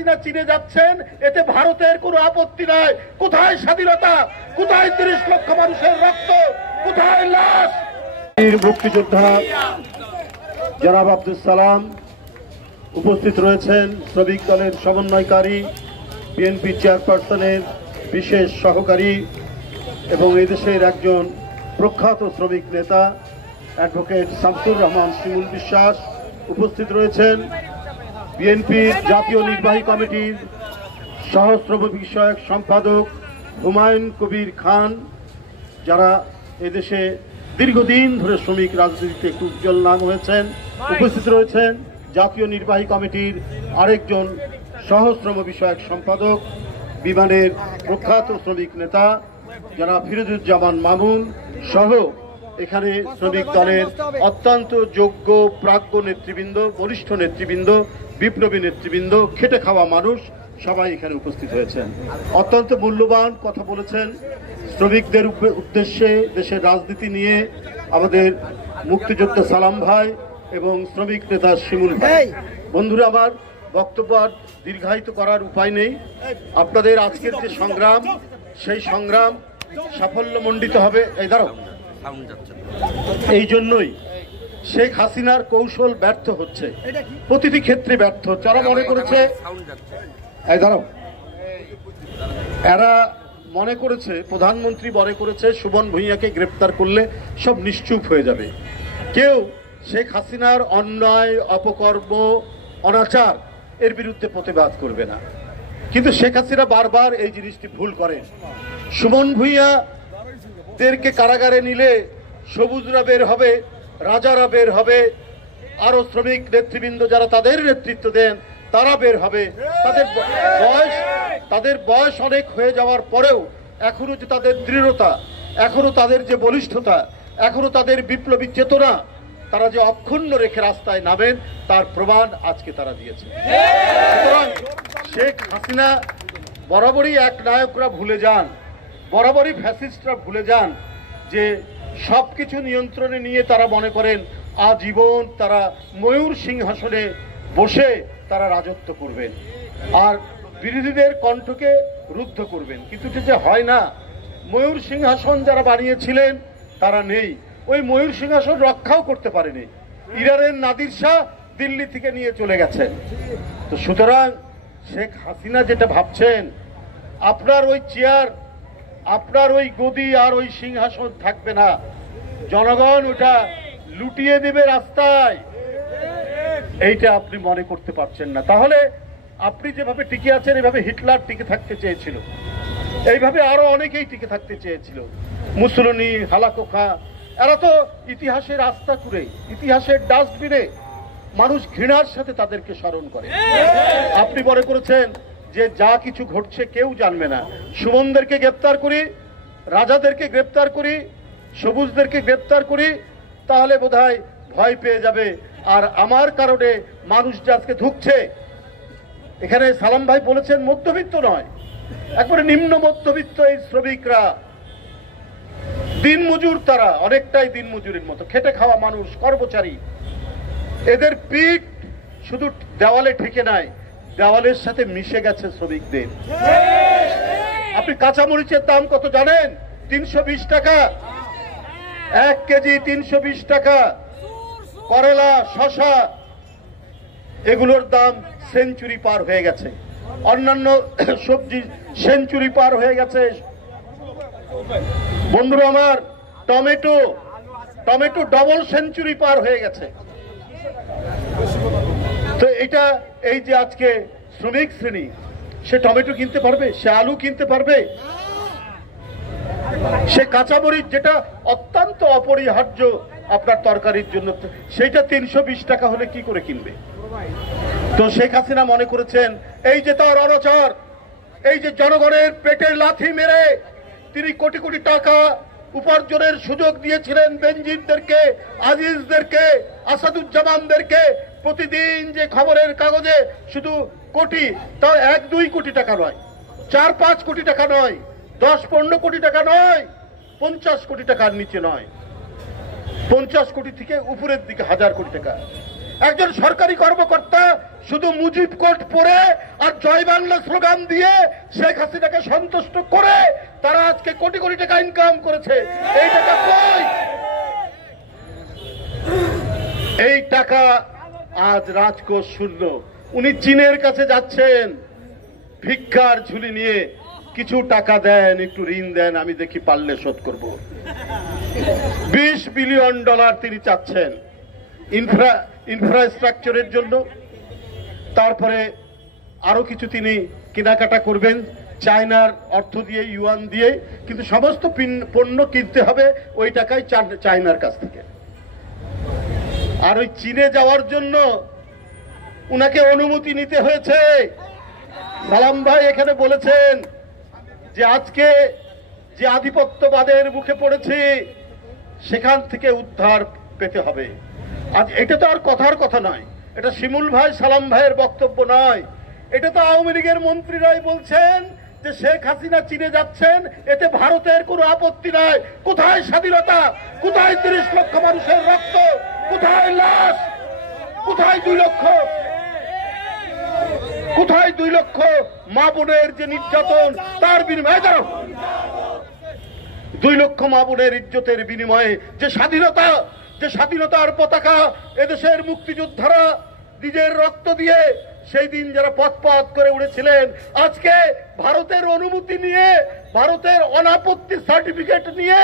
হাসিনা চীনে যাচ্ছেন, এতে ভারতের কোনো আপত্তি নাই। কোথায় স্বাধীনতা? কোথায় 30 লক্ষ মানুষের রক্ত? কোথায় লাশ? মুক্তিযোদ্ধা জনাব আব্দুল সালাম উপস্থিত রয়েছেন, শ্রমিক দলের সমন্বয়কারী, বিএনপি চেয়ারপারসনের বিশেষ সহকারী এবং এদেশের একজন প্রখ্যাত শ্রমিক নেতা অ্যাডভোকেট শামসুর রহমান শিমুল বিশ্বাস উপস্থিত রয়েছেন, বিএনপির জাতীয় নির্বাহী কমিটির সহশ্রম বিষয়ক সম্পাদক হুমায়ুন কবির খান, যারা এদেশে দীর্ঘদিন ধরে শ্রমিক রাজনীতিতে একটু উজ্জ্বল নাম হয়েছেন, উপস্থিত রয়েছেন জাতীয় নির্বাহী কমিটির আরেকজন সহশ্রম বিষয়ক সম্পাদক, বিমানের প্রখ্যাত শ্রমিক নেতা যারা ফিরোজুজ্জামান মামুন সহ এখানে শ্রমিক দলের অত্যন্ত যোগ্য প্রাজ্ঞ নেতৃবৃন্দ, বরিষ্ঠ নেতৃবৃন্দ, বিপ্লবী নেতৃবৃন্দ, খেটে খাওয়া মানুষ সবাই এখানে উপস্থিত হয়েছেন। অত্যন্ত মূল্যবান কথা বলেছেন শ্রমিকদের উদ্দেশ্যে, দেশের রাজনীতি নিয়ে আমাদের মুক্তিযোদ্ধা সালাম ভাই এবং শ্রমিক নেতা শিমুল ভাই। বন্ধুরা, আমার বক্তব্য আর দীর্ঘায়িত করার উপায় নেই। আপনাদের আজকের যে সংগ্রাম, সেই সংগ্রাম সাফল্যমণ্ডিত হবে। এই জন্যই শেখ হাসিনার কৌশল ব্যর্থ হচ্ছে, প্রতিটি ক্ষেত্রে ব্যর্থ। যারা মনে করেছে, এরা মনে করেছে, প্রধানমন্ত্রী মনে করেছে সুমন ভূঁইয়াকে গ্রেপ্তার করলে সব নিশ্চুপ হয়ে যাবে, কেউ শেখ হাসিনার অন্যায়, অপকর্ম, অনাচার এর বিরুদ্ধে প্রতিবাদ করবে না। কিন্তু শেখ হাসিনা বারবার এই জিনিসটি ভুল করেন। সুমন ভূঁইয়াদেরকে কারাগারে নিলে সবুজরা বের হবে, রাজারা বের হবে, আরো শ্রমিক নেতৃবৃন্দ যারা তাদের নেতৃত্ব দেন তারা বের হবে। তাদের বয়স অনেক হয়ে যাওয়ার পরেও এখনো যে তাদের দৃঢ়তা, এখনো তাদের যে বলিষ্ঠতা, এখনো তাদের বিপ্লবী চেতনা, তারা যে অক্ষুণ্ণ রেখে রাস্তায় নামেন তার প্রমাণ আজকে তারা দিয়েছে। সুতরাং শেখ হাসিনা বরাবরই এক নায়করা ভুলে যান, বরাবরই ফ্যাসিস্টরা ভুলে যান যে সবকিছু নিয়ন্ত্রণে নিয়ে তারা মনে করেন আজীবন তারা ময়ূর সিংহাসনে বসে তারা রাজত্ব করবেন আর বিরোধীদের কণ্ঠকে রুদ্ধ করবেন। কিন্তু যে হয় না, ময়ূর সিংহাসন যারা বানিয়েছিলেন তারা নেই, ওই ময়ূর সিংহাসন রক্ষাও করতে পারেনি। ইরানের নাদির শাহ দিল্লি থেকে নিয়ে চলে গেছেন। তো সুতরাং শেখ হাসিনা যেটা ভাবছেন, আপনার ওই চেয়ার, আপনার ওই গদি আর ওই সিংহাসন থাকবে না, জনগণ ওটা লুটিয়ে দেবে রাস্তায়, এইটা আপনি মনে করতে পারছেন না। তাহলে আপনি যেভাবে টিকে আছেন, এভাবে হিটলার টিকে থাকতে চেয়েছিল, এইভাবে আরো অনেকেই টিকে থাকতে চেয়েছিল, মুসলিনী, হালাকো খাঁ, এরা তো ইতিহাসের আস্থা করে, ইতিহাসের ডাস্টবিনে মানুষ ঘৃণার সাথে তাদেরকে স্মরণ করে। আপনি মনে করেছেন যে যা কিছু ঘটছে কেউ জানবে না, সুমনদেরকে গ্রেপ্তার করি, রাজাদেরকে গ্রেপ্তার করি, সবুজদেরকে গ্রেপ্তার করি, তাহলে বোধহয় ভয় পেয়ে যাবে। আর আমার কারণে মানুষ যে আজকে ধুঁকছে, এখানে সালাম ভাই বলেছেন মধ্যবিত্ত নয়, একবারে নিম্ন মধ্যবিত্ত এই শ্রমিকরা, দিনমজুর, তারা অনেকটাই দিনমজুরের মতো খেটে খাওয়া মানুষ, কর্মচারী, এদের পিঠ শুধু দেওয়ালে ঠেকে নাই, দেওয়ালের সাথে মিশে গেছে শ্রমিকদের। আপনি কাঁচামরিচের দাম কত জানেন? 320 টাকা 1 কেজি, 320 টাকা। করলা, শশা, এগুলোর দাম সেঞ্চুরি পার হয়ে গেছে, অন্যান্য সবজি সেঞ্চুরি পার হয়ে গেছে। বন্ধুরা আমার, টমেটো ডবল সেঞ্চুরি পার হয়ে গেছে। তো এটা, এই যে আজকে শ্রমিক শ্রেণী, সে টমেটো কিনতে পারবে, সে আলু কিনতে পারবে, সে কাঁচামরিচ যেটা অত্যন্ত অপরিহার্য আপনার তরকারির জন্য, সেইটা 320 টাকা হলে কি করে কিনবে? তো শেখ হাসিনা মনে করেছেন এই যে তার অনাচার, এই যে জনগণের পেটের লাথি মেরে তিনি কোটি কোটি টাকা উপার্জনের সুযোগ দিয়েছিলেন বেনজিরদেরকে, আজিজদেরকে, আসাদুজ্জামানদেরকে, প্রতিদিন যে খবরের কাগজে শুধু কোটি, তাও 1-2 কোটি টাকা নয়, 4-5 কোটি টাকা নয়, 10-15 কোটি টাকা নয়, 50 কোটি টাকার নিচে নয়, 50 কোটি থেকে উপরের দিকে 1000 কোটি টাকা। একজন সরকারি কর্মকর্তা শুধু মুজিব কোট পরে আর জয় বাংলা স্লোগান দিয়ে শেখ হাসিনাকে সন্তুষ্ট করে তারা আজকে কোটি কোটি টাকা ইনকাম করেছে। এই টাকা কই? এই টাকা আজ রাজকোষ শূন্য। উনি চীনের কাছে যাচ্ছেন ভিক্ষার ঝুলি নিয়ে, কিছু টাকা দেন, একটু ঋণ দেন, আমি দেখি পারলে শোধ করব। $20 বিলিয়ন তিনি চাচ্ছেন ইনফ্রাস্ট্রাকচারের জন্য। তারপরে আরো কিছু তিনি কেনাকাটা করবেন চায়নার অর্থ দিয়ে, ইউয়ান দিয়ে, কিন্তু সমস্ত পণ্য কিনতে হবে ওই টাকায় চায়নার কাছ থেকে। আর ওই চীনে যাওয়ার জন্য উনাকে অনুমতি নিতে হয়েছে। সালাম ভাই এখানে বলেছেন যে আজকে যে আধিপত্যবাদের মুখে পড়েছে সেখান থেকে উদ্ধার পেতে হবে। আজ এটা তো আর কথার কথা নয়, এটা শিমুল ভাই সালাম ভাইয়ের বক্তব্য নয়, এটা তো আওয়ামী লীগের মন্ত্রীরাই বলছেন যে শেখ হাসিনা চীনে যাচ্ছেন, এতে ভারতের কোনো আপত্তি নাই। কোথায় স্বাধীনতা? কোথায় 30 লক্ষ মানুষের রক্ত? কোথায় লাশ? কোথায় 2 লক্ষ? কোথায় 2 লক্ষ মা বোনের যে নির্যাতন, তার বিনিময়ে দাঁড়াও 2 লক্ষ মা বোনের ইজ্জতের বিনিময়ে যে স্বাধীনতা, যে স্বাধীনতার পতাকা এদেশের মুক্তিযোদ্ধারা নিজের রক্ত দিয়ে সেই দিন যারা পথ পথ করে উড়েছিলেন, আজকে ভারতের অনুমতি নিয়ে, ভারতের অনাপত্তি সার্টিফিকেট নিয়ে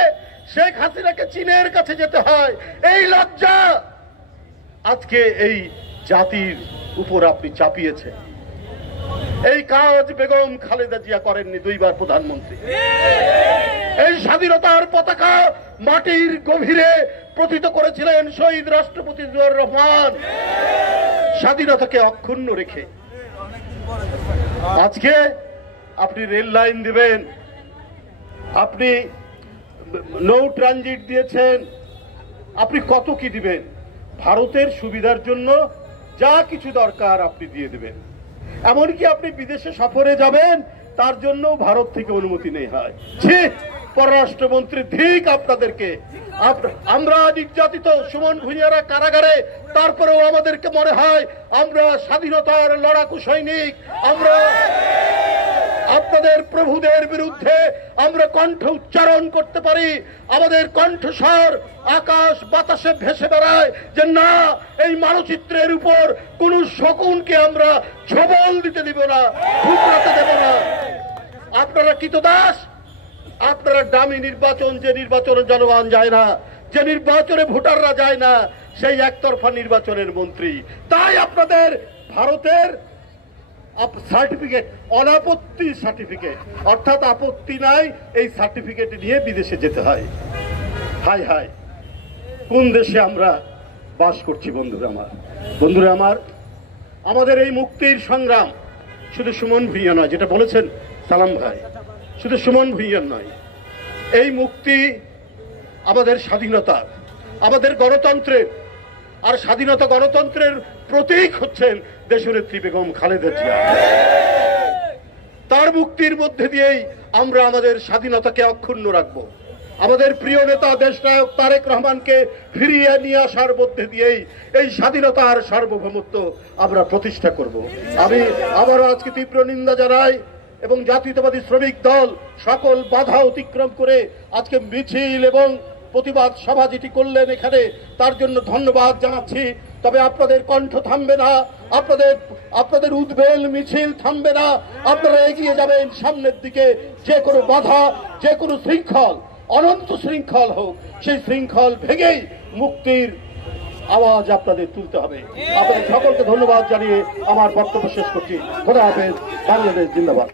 শেখ হাসিনাকে চীনের কাছে যেতে হয়। এই লজ্জা আজকে এই জাতির উপর আপনি চাপিয়েছেন। এই কাজ বেগম খালেদা জিয়া করেননি, 2 বার প্রধানমন্ত্রী। এই স্বাধীনতার পতাকা মাটির গভীরে প্রথিত করেছিলেন শহীদ রাষ্ট্রপতি জিয়াউর রহমান, স্বাধীনতাকে অক্ষুণ্ণ রেখে। আজকে আপনি রেল লাইন দিবেন, আপনি নৌ ট্রানজিট দিয়েছেন, আপনি কত কি দিবেন? ভারতের সুবিধার জন্য যা কিছু দরকার আপনি দিয়ে দেবেন। এমনকি আপনি বিদেশে সফরে যাবেন, তার জন্য ভারত থেকে অনুমতি নেই হয়। পররাষ্ট্রমন্ত্রী ঠিক আপনাদেরকে। আমরা নির্যাতিত, সুমন ভুঁইয়ারা কারাগারে, তারপরেও আমাদেরকে মনে হয় আমরা স্বাধীনতার লড়াকু সৈনিক। আমরা আপনাদের প্রভুদের বিরুদ্ধে আমরা কণ্ঠ উচ্চারণ করতে পারি। আমাদের কণ্ঠস্বর আকাশ বাতাসে ভেসে বেড়ায় যে না, এই মানচিত্রের উপর কোন শকুনকে আমরা ছবল দিতে দিব না, ঠুকরাতে দেব না। আপনারা কৃতদাস, আপনারা দামি নির্বাচন, যে নির্বাচনে জনগণ যায় না, যে নির্বাচনে ভোটাররা যায় না, সেই একতরফা নির্বাচনের মন্ত্রী। তাই আপনাদের ভারতের সার্টিফিকেট, অনাপত্তি সার্টিফিকেট, অর্থাৎ আপত্তি নাই, এই সার্টিফিকেট নিয়ে বিদেশে যেতে হয়। হাই হাই, কোন দেশে আমরা বাস করছি বন্ধুরা আমার। বন্ধুরা আমার, আমাদের এই মুক্তির সংগ্রাম শুধু সুমন ভুঁইয়া নয়, যেটা বলেছেন সালাম ভাই, শুধু সুমন ভুঁইয়ার নয়। এই মুক্তি আমাদের স্বাধীনতা, আমাদের গণতন্ত্রের। আর স্বাধীনতা গণতন্ত্রের প্রতীক হচ্ছেন দেশনেত্রী বেগম খালেদা জিয়া। তার মুক্তির মধ্যে দিয়েই আমরা আমাদের স্বাধীনতাকে অক্ষুণ্ণ রাখবো। আমাদের প্রিয় নেতা দেশনায়ক তারেক রহমানকে ফিরিয়ে নিয়ে আসার মধ্যে দিয়েই এই স্বাধীনতার সার্বভৌমত্ব আমরা প্রতিষ্ঠা করব। আমি আবারও আজকে তীব্র নিন্দা জানাই এবং জাতীয়তাবাদী শ্রমিক দল সকল বাধা অতিক্রম করে আজকে মিছিল এবং প্রতিবাদ সভা যেটি করলেন এখানে, তার জন্য ধন্যবাদ জানাচ্ছি। তবে আপনাদের কণ্ঠ থামবে না, আপনাদের উদ্বেল মিছিল থামবে না। আপনারা এগিয়ে যাবেন সামনের দিকে। যে কোনো বাধা, যে কোনো শৃঙ্খল, অনন্ত শৃঙ্খল হোক, সেই শৃঙ্খল ভেঙেই মুক্তির আওয়াজ আপনাদের তুলতে হবে। আপনাদের সকলকে ধন্যবাদ জানিয়ে আমার বক্তব্য শেষ করছি। খোদা হাফেজ। বাংলাদেশ জিন্দাবাদ।